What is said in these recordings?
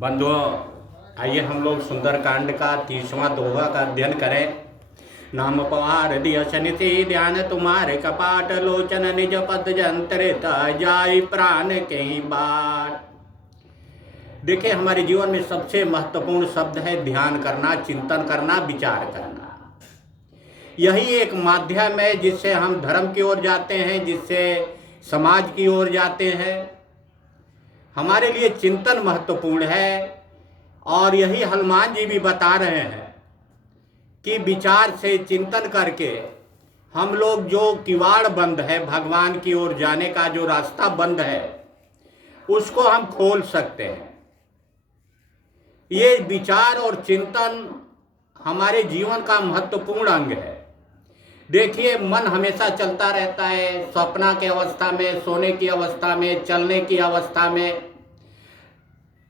बंधुओं, आइए हम लोग सुंदरकांड का 30वां दोहा का अध्ययन करें। नाम पवार दिय शनिति ध्यान तुम्हारे कपाट, लोचन निज पद जंत्रित जाई प्राण के बाट। देखिए, हमारे जीवन में सबसे महत्वपूर्ण शब्द है ध्यान करना, चिंतन करना, विचार करना। यही एक माध्यम है जिससे हम धर्म की ओर जाते हैं, जिससे समाज की ओर जाते हैं। हमारे लिए चिंतन महत्वपूर्ण है और यही हनुमान जी भी बता रहे हैं कि विचार से चिंतन करके हम लोग जो किवाड़ बंद है, भगवान की ओर जाने का जो रास्ता बंद है, उसको हम खोल सकते हैं। ये विचार और चिंतन हमारे जीवन का महत्वपूर्ण अंग है। देखिए, मन हमेशा चलता रहता है, स्वप्न की अवस्था में, सोने की अवस्था में, चलने की अवस्था में।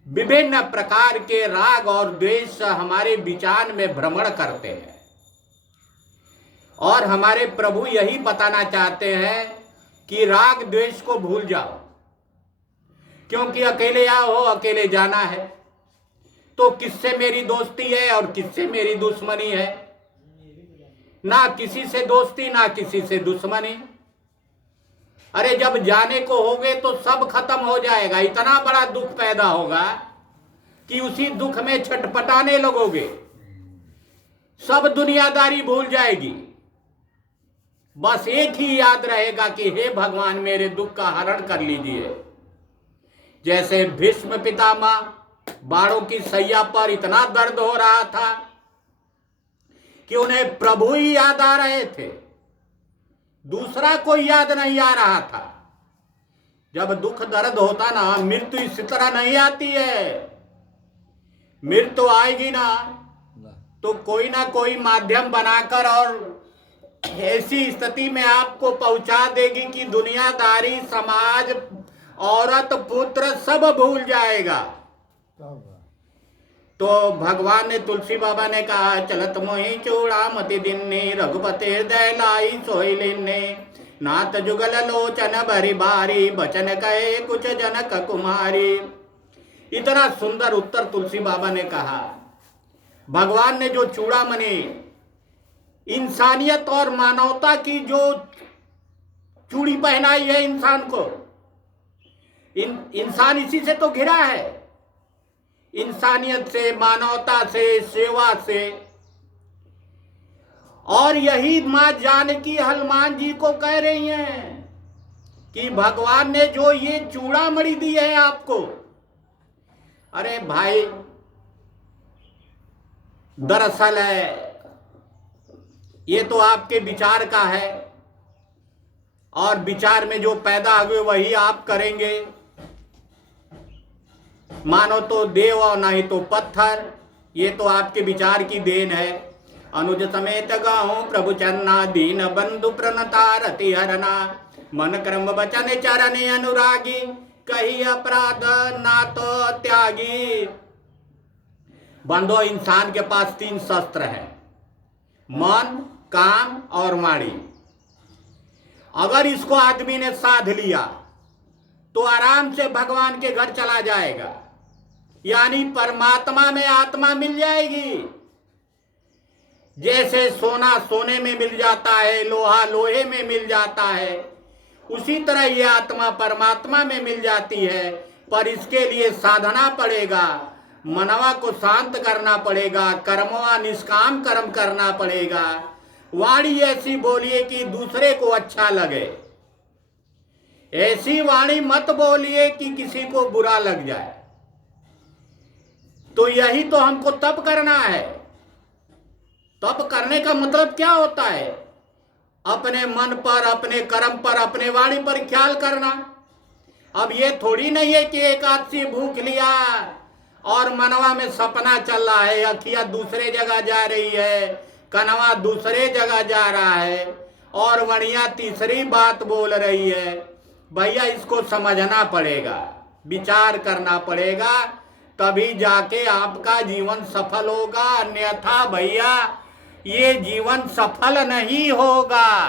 विभिन्न प्रकार के राग और द्वेष हमारे विचार में भ्रमण करते हैं और हमारे प्रभु यही बताना चाहते हैं कि राग द्वेष को भूल जाओ, क्योंकि अकेले आओ, अकेले जाना है। तो किससे मेरी दोस्ती है और किससे मेरी दुश्मनी है? ना किसी से दोस्ती, ना किसी से दुश्मनी। अरे जब जाने को होगे तो सब खत्म हो जाएगा। इतना बड़ा दुख पैदा होगा कि उसी दुख में छटपटाने लगोगे। सब दुनियादारी भूल जाएगी। बस एक ही याद रहेगा कि हे भगवान, मेरे दुख का हरण कर लीजिए। जैसे भीष्म पितामह बाणों की सैया पर इतना दर्द हो रहा था कि उन्हें प्रभु ही याद आ रहे थे, दूसरा कोई याद नहीं आ रहा था। जब दुख दर्द होता ना, मृत्यु इस तरह नहीं आती है। मृत्यु आएगी ना तो कोई ना कोई माध्यम बनाकर और ऐसी स्थिति में आपको पहुंचा देगी कि दुनियादारी, समाज, औरत, पुत्र सब भूल जाएगा। तो भगवान ने, तुलसी बाबा ने कहा, चलत मोहि चूड़ा मति दिन्ने, रघुपति हृदय लाई सोई लिन्ने, नाथ जुगल लोचन भरी बारी, बचन कहे कुछ जनक कुमारी। इतना सुंदर उत्तर तुलसी बाबा ने कहा। भगवान ने जो चूड़ामणि, इंसानियत और मानवता की जो चूड़ी पहनाई है इंसान को, इंसान इसी से तो घिरा है, इंसानियत से, मानवता से, सेवा से। और यही मां जानकी हनुमान जी को कह रही हैं कि भगवान ने जो ये चूड़ामणि दी है आपको, अरे भाई, दरअसल है ये तो आपके विचार का है और विचार में जो पैदा हुए वही आप करेंगे। मानो तो देव और नहीं तो पत्थर, ये तो आपके विचार की देन है। अनुज समेत गाऊं प्रभु चरना, दीन बंधु प्रणता रति हरना, मन क्रम वचन चरण अनुरागी, कही अपराध ना तो त्यागी। बंधो, इंसान के पास 3 शस्त्र हैं, मन, काम और वाणी। अगर इसको आदमी ने साध लिया तो आराम से भगवान के घर चला जाएगा, यानी परमात्मा में आत्मा मिल जाएगी। जैसे सोना सोने में मिल जाता है, लोहा लोहे में मिल जाता है, उसी तरह ये आत्मा परमात्मा में मिल जाती है। पर इसके लिए साधना पड़ेगा, मनवा को शांत करना पड़ेगा, कर्मवा निष्काम कर्म करना पड़ेगा। वाणी ऐसी बोलिए कि दूसरे को अच्छा लगे, ऐसी वाणी मत बोलिए कि किसी को बुरा लग जाए। तो यही तो हमको तप करना है। तप करने का मतलब क्या होता है? अपने मन पर, अपने कर्म पर, अपने वाणी पर ख्याल करना। अब ये थोड़ी नहीं है कि एकादशी भूख लिया और मनवा में सपना चल रहा है, अखिया दूसरे जगह जा रही है, कनवा दूसरे जगह जा रहा है और वणिया तीसरी बात बोल रही है। भैया, इसको समझना पड़ेगा, विचार करना पड़ेगा, तभी जाके आपका जीवन सफल होगा। अन्यथा भैया, ये जीवन सफल नहीं होगा।